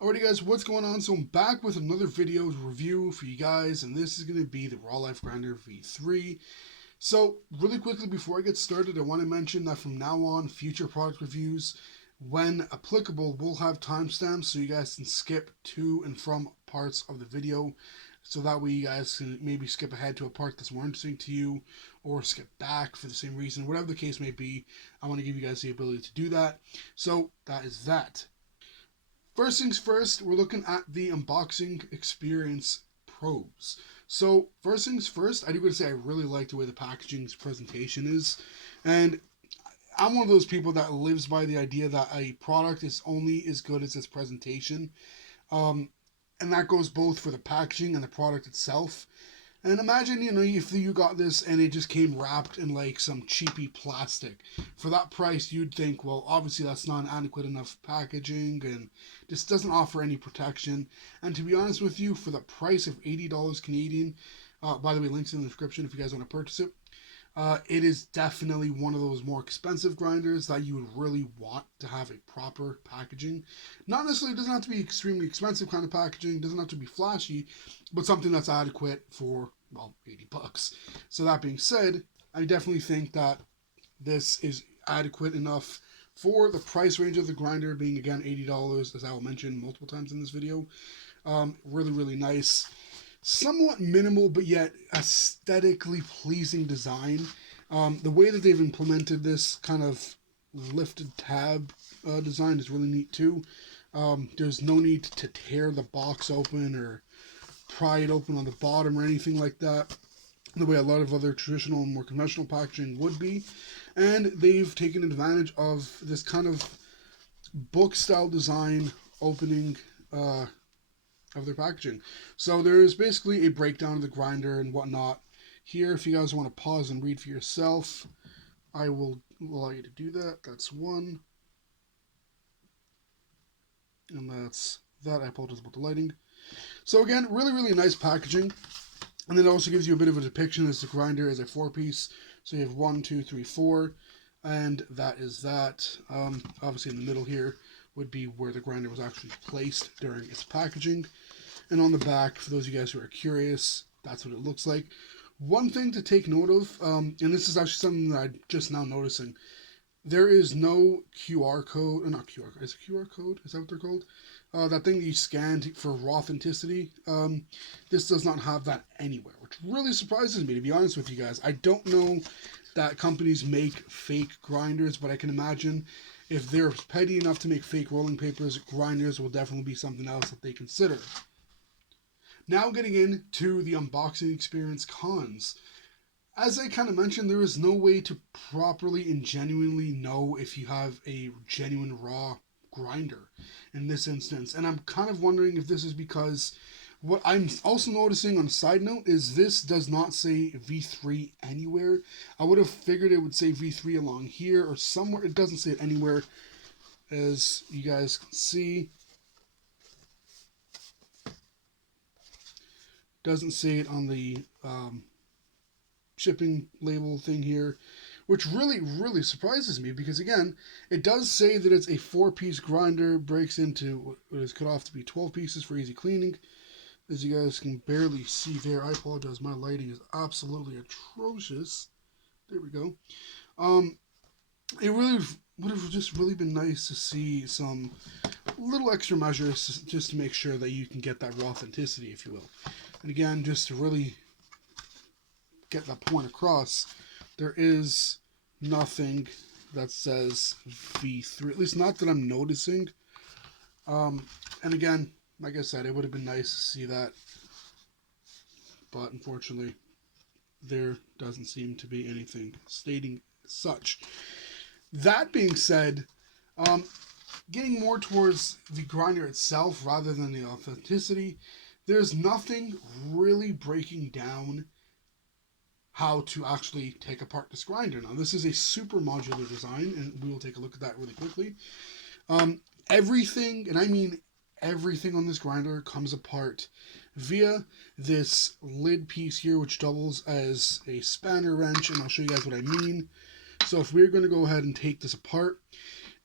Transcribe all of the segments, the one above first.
Alrighty guys, what's going on? So I'm back with another video review for you guys, and this is going to be the Raw Life Grinder V3. So really quickly before I get started, I want to mention that from now on, future product reviews, when applicable, will have timestamps so you guys can skip to and from parts of the video. So that way you guys can maybe skip ahead to a part that's more interesting to you, or skip back for the same reason, whatever the case may be. I want to give you guys the ability to do that. So that is that. First things first, we're looking at the unboxing experience pros. So first things first, I do want to say I really like the way the packaging's presentation is. And I'm one of those people that lives by the idea that a product is only as good as its presentation. Um, and that goes both for the packaging and the product itself. And imagine, if you got this and it just came wrapped in like some cheapy plastic. For that price, you'd think, well, obviously that's not adequate enough packaging and just doesn't offer any protection. And to be honest with you, for the price of $80 Canadian, by the way, links in the description if you guys want to purchase it. It is definitely one of those more expensive grinders that you would really want to have a proper packaging. Not necessarily, it doesn't have to be extremely expensive kind of packaging, doesn't have to be flashy, but something that's adequate for, well, 80 bucks. So that being said, I definitely think that this is adequate enough for the price range of the grinder being, again, $80, as I will mention multiple times in this video. Really, really nice. Somewhat minimal, but yet aesthetically pleasing design. The way that they've implemented this kind of lifted tab design is really neat too. There's no need to tear the box open or pry it open on the bottom or anything like that, the way a lot of other traditional and more conventional packaging would be. And they've taken advantage of this kind of book style design opening of their packaging. So there's basically a breakdown of the grinder and whatnot here. If you guys want to pause and read for yourself, I will allow you to do that. That's one. And that's that. I apologize about the lighting. So again, really, really nice packaging. And then it also gives you a bit of a depiction as the grinder is a 4-piece. So you have 1, 2, 3, 4. And that is that. Obviously in the middle here would be where the grinder was actually placed during its packaging. And on the back, for those of you guys who are curious, that's what it looks like. One thing to take note of, and this is actually something that I'm just now noticing, there is no QR code, not QR code, is it QR code? Is that what they're called? That thing that you scan for raw authenticity. This does not have that anywhere, which really surprises me, to be honest with you guys. I don't know that companies make fake grinders, but I can imagine if they're petty enough to make fake rolling papers, grinders will definitely be something else that they consider. Now getting into the unboxing experience cons. As I kind of mentioned, there is no way to properly and genuinely know if you have a genuine raw grinder in this instance. And I'm kind of wondering if this is because what I'm also noticing on a side note is this does not say V3 anywhere. I would have figured it would say V3 along here or somewhere. It doesn't say it anywhere, as you guys can see. Doesn't say it on the shipping label thing here, which really, really surprises me because, again, it does say that it's a 4-piece grinder, breaks into what is cut off to be 12 pieces for easy cleaning. As you guys can barely see there, I apologize, my lighting is absolutely atrocious. There we go. It really would have just really been nice to see some little extra measures just to make sure that you can get that raw authenticity, if you will. And again, just to really get that point across, there is nothing that says V3, at least not that I'm noticing. And again, like I said, it would have been nice to see that, but unfortunately, there doesn't seem to be anything stating such. That being said, getting more towards the grinder itself rather than the authenticity, there's nothing really breaking down how to actually take apart this grinder. Now, this is a super modular design, and we will take a look at that really quickly. Everything, and I mean everything on this grinder, comes apart via this lid piece here, which doubles as a spanner wrench, and I'll show you guys what I mean. So if we're going to go ahead and take this apart,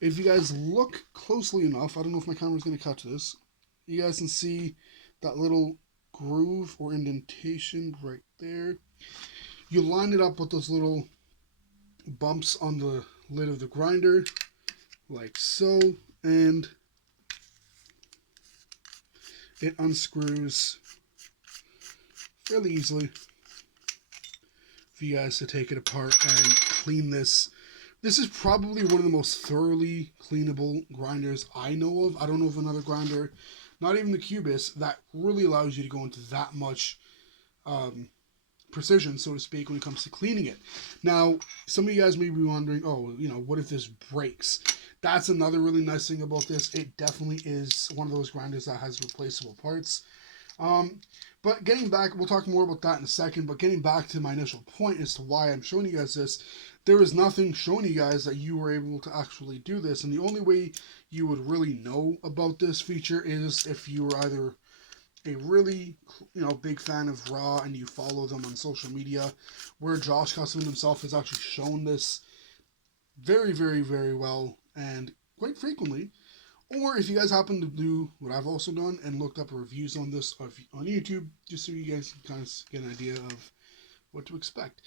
if you guys look closely enough, I don't know if my camera's going to catch this, you guys can see that little groove or indentation right there. You line it up with those little bumps on the lid of the grinder, like so, and it unscrews fairly easily for you guys to take it apart and clean this. This is probably one of the most thoroughly cleanable grinders I know of. I don't know of another grinder, not even the Cubase, that really allows you to go into that much precision, so to speak, when it comes to cleaning it. Now, some of you guys may be wondering, oh, what if this breaks? That's another really nice thing about this. It definitely is one of those grinders that has replaceable parts. But getting back, we'll talk more about that in a second, but getting back to my initial point as to why I'm showing you guys this, there is nothing showing you guys that you were able to actually do this, and the only way you would really know about this feature is if you were either a really big fan of Raw and you follow them on social media, where Josh Custom himself has actually shown this very, very, very well and quite frequently. Or if you guys happen to do what I've also done and looked up reviews on this on YouTube, just so you guys can kind of get an idea of what to expect.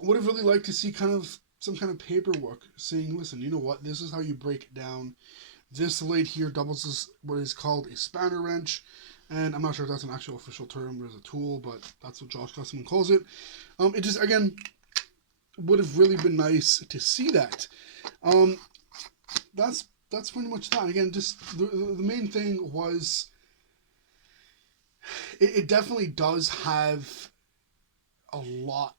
Would have really liked to see some kind of paperwork saying, listen, you know what, this is how you break it down. This lid here doubles as what is called a spanner wrench, and I'm not sure if that's an actual official term. There's a tool, but that's what Josh Customan calls it. It just, again, would have really been nice to see that. That's pretty much that. Again, just the main thing was it definitely does have a lot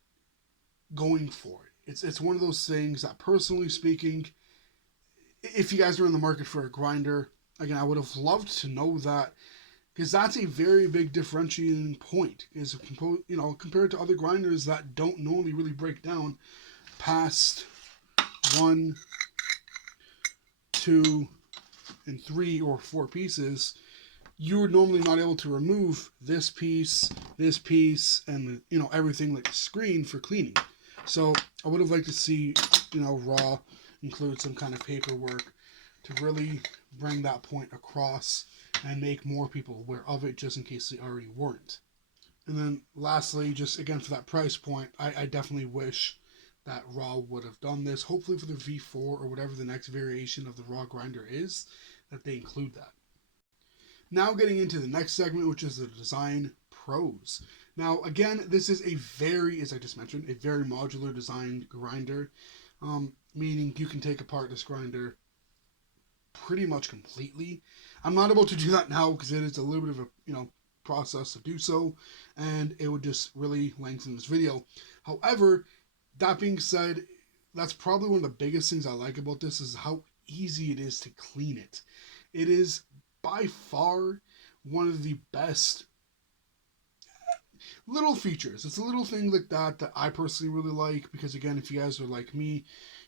going for it. It's one of those things that, personally speaking, if you guys are in the market for a grinder, again, I would have loved to know that, because that's a very big differentiating point. Is compared to other grinders that don't normally really break down past 1, 2, and 3 or 4 pieces, you're normally not able to remove this piece, and everything like the screen for cleaning. So I would have liked to see Raw include some kind of paperwork to really bring that point across and make more people aware of it, just in case they already weren't. And then lastly, just again for that price point, I definitely wish that Raw would have done this. Hopefully for the V4 or whatever the next variation of the Raw grinder is, that they include that. Now getting into the next segment, which is the design pros. Now again, this is a very, as I just mentioned, a very modular designed grinder, meaning you can take apart this grinder pretty much completely. I'm not able to do that now because it is a little bit of a process to do so, and it would just really lengthen this video. However, that being said, that's probably one of the biggest things I like about this is how easy it is to clean it. It is by far one of the best little features. It's a little thing like that I personally really like, because again, if you guys are like me,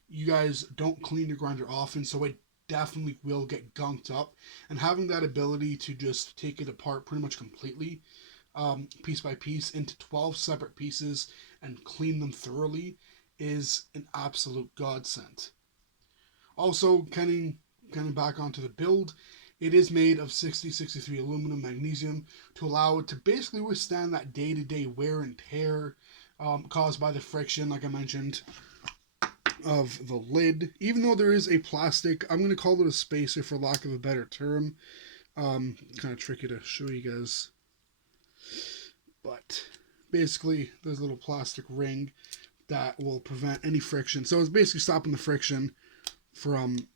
you guys don't clean your grinder often, so it definitely will get gunked up, and having that ability to just take it apart pretty much completely, piece by piece, into 12 separate pieces and clean them thoroughly is an absolute godsend. Also, getting back onto the build, it is made of 6063 aluminum magnesium to allow it to basically withstand that day-to-day wear and tear caused by the friction, like I mentioned, of the lid. Even though there is a plastic, I'm going to call it a spacer for lack of a better term. Kind of tricky to show you guys, but basically there's a little plastic ring that will prevent any friction. So it's basically stopping the friction from,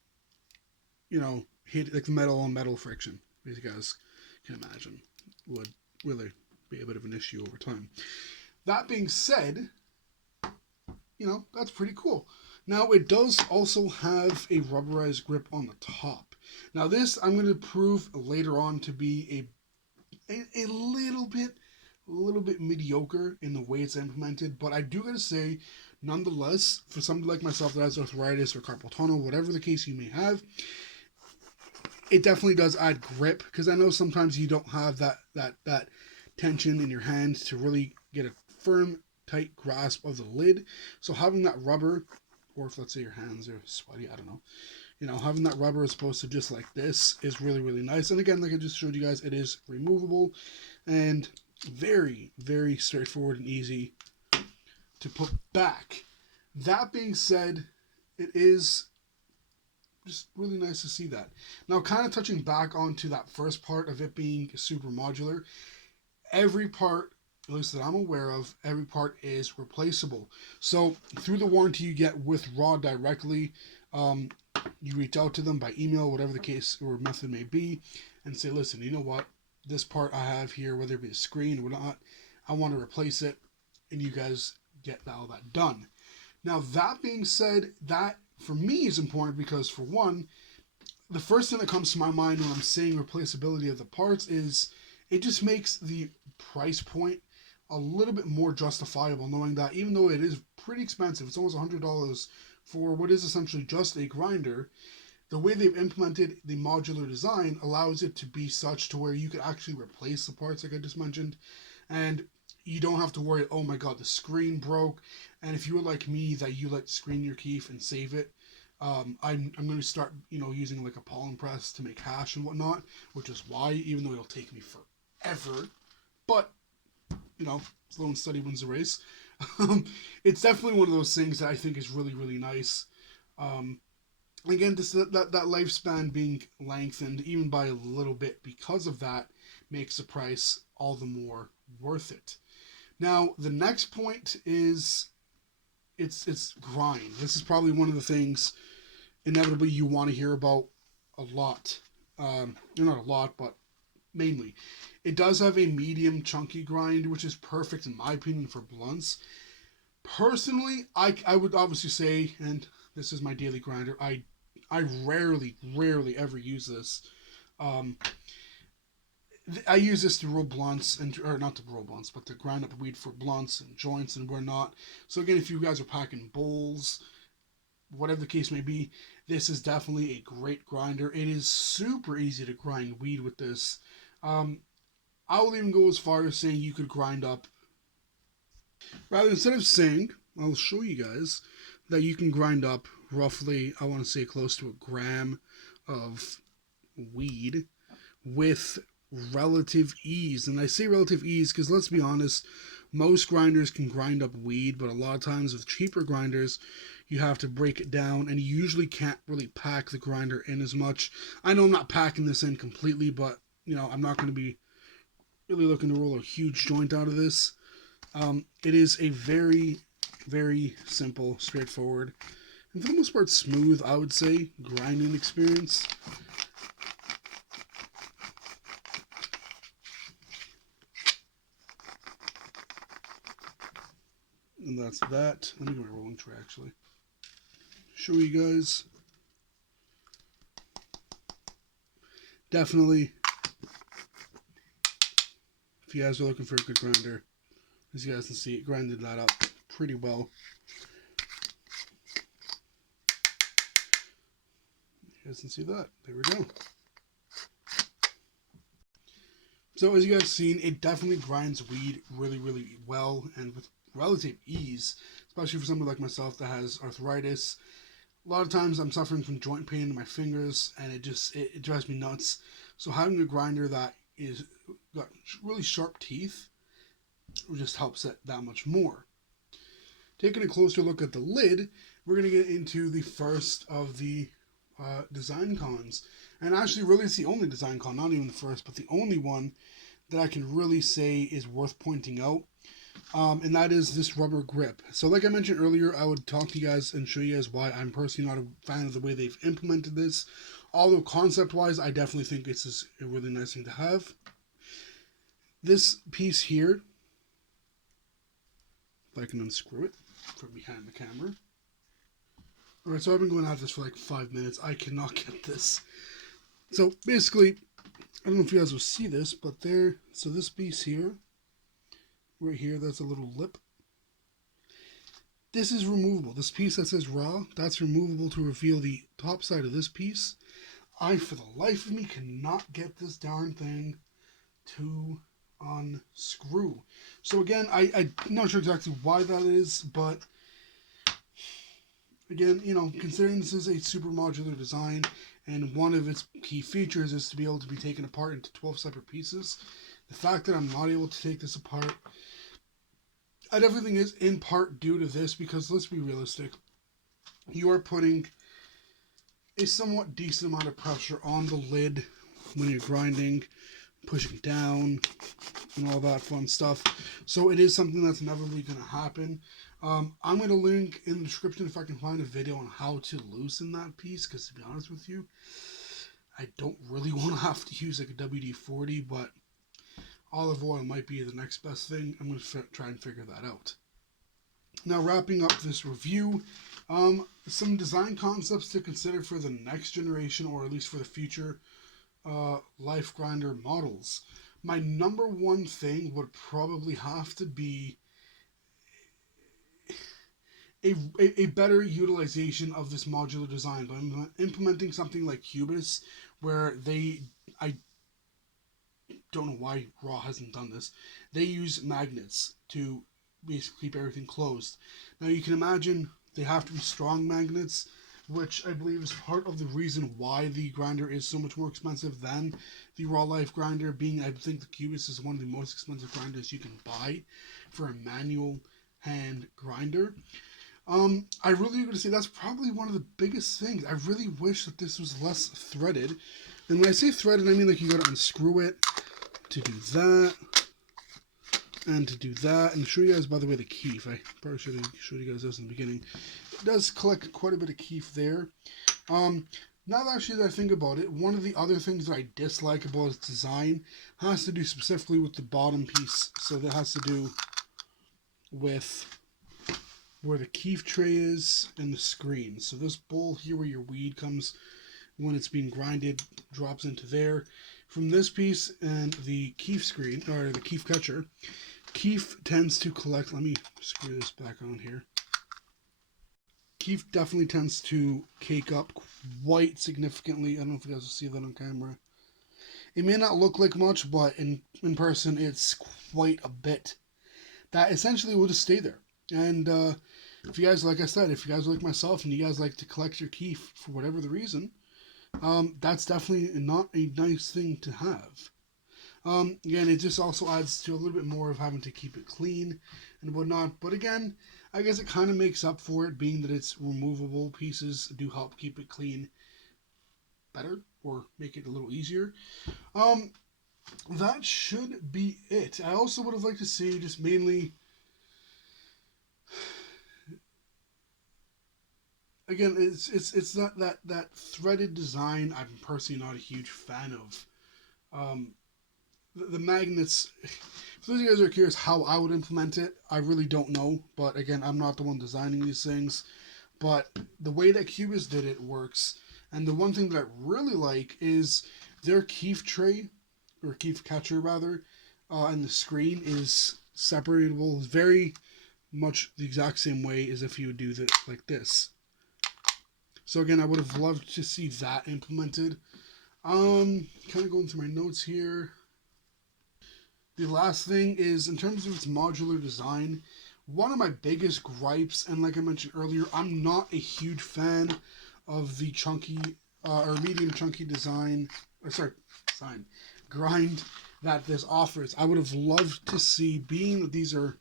hit like the metal on metal friction, as you guys can imagine, would really be a bit of an issue over time. That being said, that's pretty cool. Now, it does also have a rubberized grip on the top. Now, this I'm going to prove later on to be a little bit mediocre in the way it's implemented, but I do got to say, nonetheless, for somebody like myself that has arthritis or carpal tunnel, whatever the case you may have, it definitely does add grip, because I know sometimes you don't have that tension in your hand to really get a firm, tight grasp of the lid. So having that rubber, or if let's say your hands are sweaty, I don't know, You know, having that rubber as opposed to just like this is really, really nice. And again, like I just showed you guys, it is removable and very, very straightforward and easy to put back. That being said, it is just really nice to see that. Now, kind of touching back onto that first part of it being super modular, every part, at least that I'm aware of, every part is replaceable. So through the warranty you get with Raw directly, you reach out to them by email, whatever the case or method may be, and say, listen, you know what, this part I have here, whether it be a screen or whatnot, I want to replace it, and you guys get all that done. Now, that being said, that for me is important because, for one, the first thing that comes to my mind when I'm saying replaceability of the parts is it just makes the price point a little bit more justifiable, knowing that even though it is pretty expensive, it's almost $100 for what is essentially just a grinder, the way they've implemented the modular design allows it to be such to where you could actually replace the parts like I just mentioned, and you don't have to worry, oh my god, the screen broke. And if you were like me, that you like screen your keef and save it, I'm going to start, using like a pollen press to make hash and whatnot, which is why, even though it'll take me forever, but, slow and steady wins the race. It's definitely one of those things that I think is really, really nice. Again, just that lifespan being lengthened even by a little bit because of that makes the price all the more worth it. Now, the next point is it's grind. This is probably one of the things inevitably you want to hear about a lot. Not a lot, but mainly. It does have a medium chunky grind, which is perfect in my opinion for blunts. Personally, I would obviously say, and this is my daily grinder, I rarely ever use this. I use this to roll blunts, or not to roll blunts, but to grind up weed for blunts and joints and whatnot. So again, if you guys are packing bowls, whatever the case may be, this is definitely a great grinder. It is super easy to grind weed with this. I will even go as far as saying you could grind up, rather instead of saying, I'll show you guys that you can grind up roughly, I want to say close to a gram of weed with relative ease. And I say relative ease because, let's be honest, most grinders can grind up weed, but a lot of times with cheaper grinders, you have to break it down, and you usually can't really pack the grinder in as much. I know I'm not packing this in completely, but I'm not going to be really looking to roll a huge joint out of this. It is a very, very simple, straightforward, and for the most part smooth, I would say, grinding experience. And that's that. Let me get my rolling tray actually. Show you guys. Definitely, if you guys are looking for a good grinder, as you guys can see, it grinded that up pretty well. You guys can see that. There we go. So as you guys have seen, it definitely grinds weed really, really well and with relative ease, especially for someone like myself that has arthritis. A lot of times I'm suffering from joint pain in my fingers, and it drives me nuts. So having a grinder that is got really sharp teeth just helps it that much more. Taking a closer look at the lid, we're going to get into the first of the design cons. And actually, really, it's the only design con, not even the first, but the only one that I can really say is worth pointing out. And that is this rubber grip. So like I mentioned earlier, I would talk to you guys and show you guys why I'm personally not a fan of the way they've implemented this. Although concept-wise, I definitely think it's a really nice thing to have. This piece here, if I can unscrew it from behind the camera. Alright, so I've been going at this for like 5 minutes. I cannot get this. So basically, I don't know if you guys will see this, but so this piece here, right here, that's a little lip. This is removable. This piece that says raw, that's removable to reveal the top side of this piece. I, for the life of me, cannot get this darn thing to unscrew. So again, I'm not sure exactly why that is, but again, you know, considering this is a super modular design and one of its key features is to be able to be taken apart into 12 separate pieces, the fact that I'm not able to take this apart, I definitely think is in part due to this, because let's be realistic, you are putting a somewhat decent amount of pressure on the lid when you're grinding, pushing down, and all that fun stuff. So it is something that's never really going to happen. I'm going to link in the description if I can find a video on how to loosen that piece, because to be honest with you, I don't really want to have to use like a WD-40, but olive oil might be the next best thing. I'm going to try and figure that out. Now, wrapping up this review, some design concepts to consider for the next generation, or at least for the future life grinder models. My number one thing would probably have to be a better utilization of this modular design by implementing something like Cubus, where I don't know why Raw hasn't done this. They use magnets to basically keep everything closed. Now you can imagine they have to be strong magnets, which I believe is part of the reason why the grinder is so much more expensive than the Raw Life grinder, being I think the Cubus is one of the most expensive grinders you can buy for a manual hand grinder. I really going to say that's probably one of the biggest things. I really wish that this was less threaded. And when I say threaded, I mean like you got to unscrew it to do that, and to do that. And show you guys, by the way, the keef. I probably should have showed you guys this in the beginning. It does collect quite a bit of keef there. Now that actually I think about it, one of the other things that I dislike about its design has to do specifically with the bottom piece. So that has to do with where the keef tray is and the screen. So this bowl here where your weed comes when it's being grinded drops into there. From this piece and the keef screen, or the keef catcher, keef tends to collect, let me screw this back on here. Keef definitely tends to cake up quite significantly. I don't know if you guys will see that on camera. It may not look like much, but in person it's quite a bit. That essentially will just stay there. And if you guys, like I said, if you guys are like myself and you guys like to collect your keef for whatever the reason, that's definitely not a nice thing to have. Again, it just also adds to a little bit more of having to keep it clean and whatnot. But again, I guess it kind of makes up for it, being that it's removable pieces do help keep it clean better, or make it a little easier. That should be it. I also would have liked to see just mainly, again, it's not that threaded design. I'm personally not a huge fan of. The magnets, for those of you guys who are curious how I would implement it, I really don't know. But again, I'm not the one designing these things. But the way that Cubus did it works. And the one thing that I really like is their keef tray, or keef catcher rather, and the screen is separatable very much the exact same way as if you would do that like this. So again, I would have loved to see that implemented. Kind of going through my notes here. The last thing is, in terms of its modular design, one of my biggest gripes, and like I mentioned earlier, I'm not a huge fan of the chunky or medium chunky design, grind that this offers. I would have loved to see, being that these are,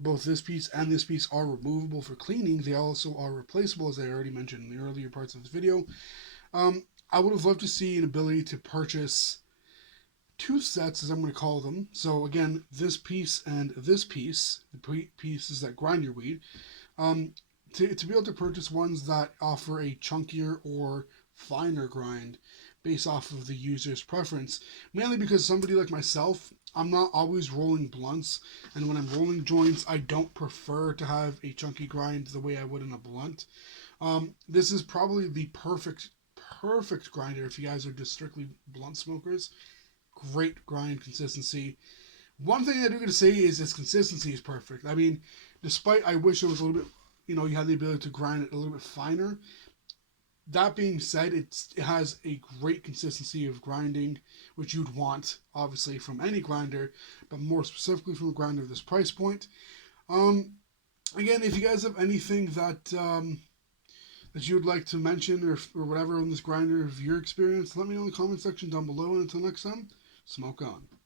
both this piece and this piece are removable for cleaning, they also are replaceable, as I already mentioned in the earlier parts of this video. I would have loved to see an ability to purchase two sets, as I'm going to call them. So again, this piece and this piece, the pieces that grind your weed, to be able to purchase ones that offer a chunkier or finer grind based off of the user's preference. Mainly because somebody like myself, I'm not always rolling blunts, and when I'm rolling joints, I don't prefer to have a chunky grind the way I would in a blunt. This is probably the perfect grinder if you guys are just strictly blunt smokers. Great grind consistency. One thing I do gotta say is its consistency is perfect. I mean, despite I wish it was a little bit, you had the ability to grind it a little bit finer. That being said, it has a great consistency of grinding, which you'd want, obviously, from any grinder, but more specifically from a grinder of this price point. Again, if you guys have anything that that you would like to mention or whatever on this grinder of your experience, let me know in the comment section down below. And until next time, smoke on.